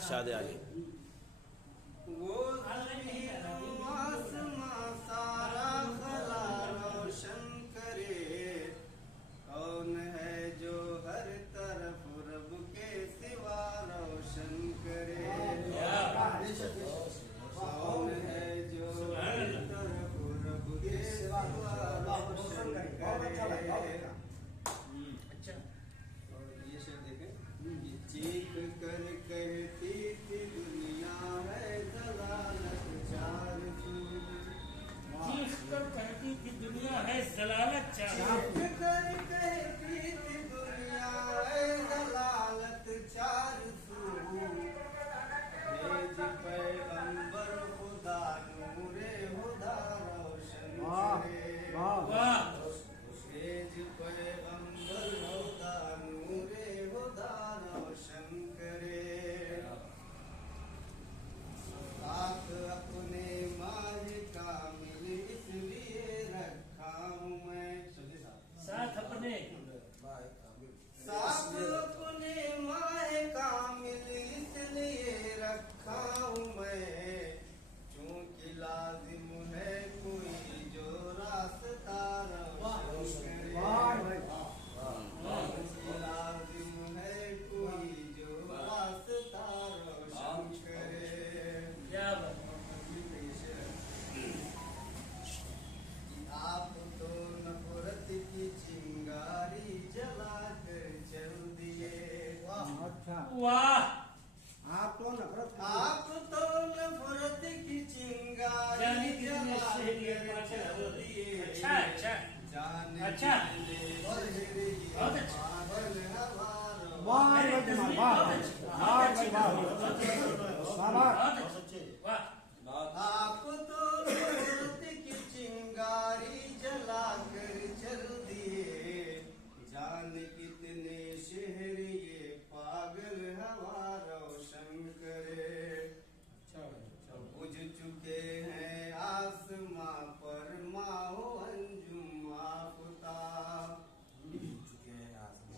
इरशाद आगे। वो आसमां सारा खला रोशन करे, कौन है जो हर तरफ रब के सिवा रोशन करे। कौन है जो हर तरफ रब के सिवा रोशन करे। अच्छा, और ये शेर देखें। ये चीख कर कहती थी दुनिया है जलालत चार सू। चीख कर कहती थी दुनिया है जलालत चार। चीख कर कहती थी दुनिया है जलालत चार सू। भेज पैगंबर खुदा नूरे हुदा रोशन करे। वाह भेज पैगंबर खुदा नूरे हुदा रोशन करे। साथ अपने माह कामिल इसलिए रखा हूँ मैं। साथ अपने साथ अपने माह कामिल इसलिए रखा हूँ मैं, क्योंकि लाजिम है कोई जो रास्ता रोशन करे। क्योंकि लाजिम है कोई जो रास्ता रोशन करे। क्या बात। आप तो नफरत की चिंगारी जला कर चल दिए। अच्छा, वाह आप तो नफरत आप तो नफरत की चिंगारी जला कर चल दिए। अच्छा अच्छा जाने अच्छा। बहुत अच्छा। वाह भाई जमाल, वाह वाह भाई वाह वाह वाह। आप तो नफरत की चिंगारी जला कर चल दिए। जान कितने शहर ये पागल हवा रोशन करे। बुझ चुके हैं आसमां पर माहो अंजुम आफताब।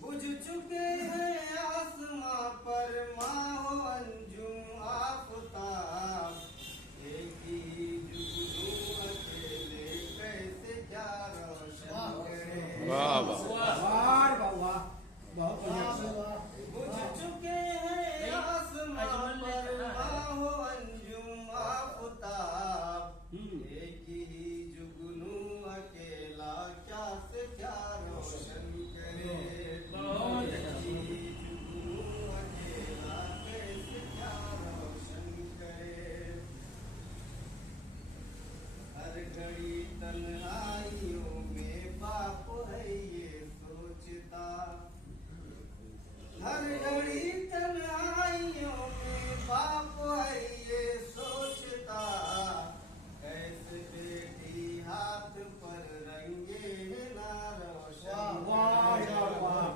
बुझ चुके हैं आसमां पर माहो अंजुम आफताब। एक ही जुगनू अकेले कैसे क्या रोशन करे। वाह वाह वाह वाह वाह, बहुत बढ़िया। बुझ चुके हैं आसमां पर माहो अंजुम आफताब। एक ही जुगनू अकेला क्या से क्या रोशन करे। एक ही जुगनू अकेला कैसे क्या रोशन करे। हर घड़ी तन्हाइयों में बाप है ये सोचता। हर घड़ी तन्हाइयों में बाप है ये सोचता। कैसे बेटी हाथ पर रंगे ना रोशन वाह करे। वाह,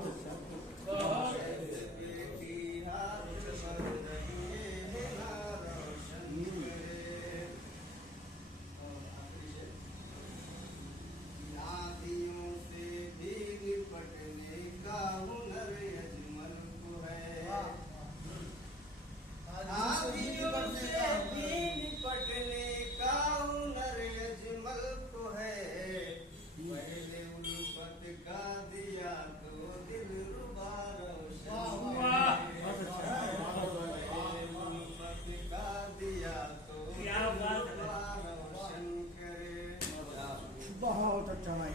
कैसे बेटी हाथ पर रंगे ना रोशन करे। और आखिरी शेर। आदियों से भी निपटने का हुनर अजमल को है। आदियों से भी निपटने का हुनर अजमल को है। पहले उल्फत का दिया तो दिल रुबा रोशन करे। पहले उल्फत का दिया तो क्या बात है। दिल रुबा रोशन करे। बहुत अच्छा भाई।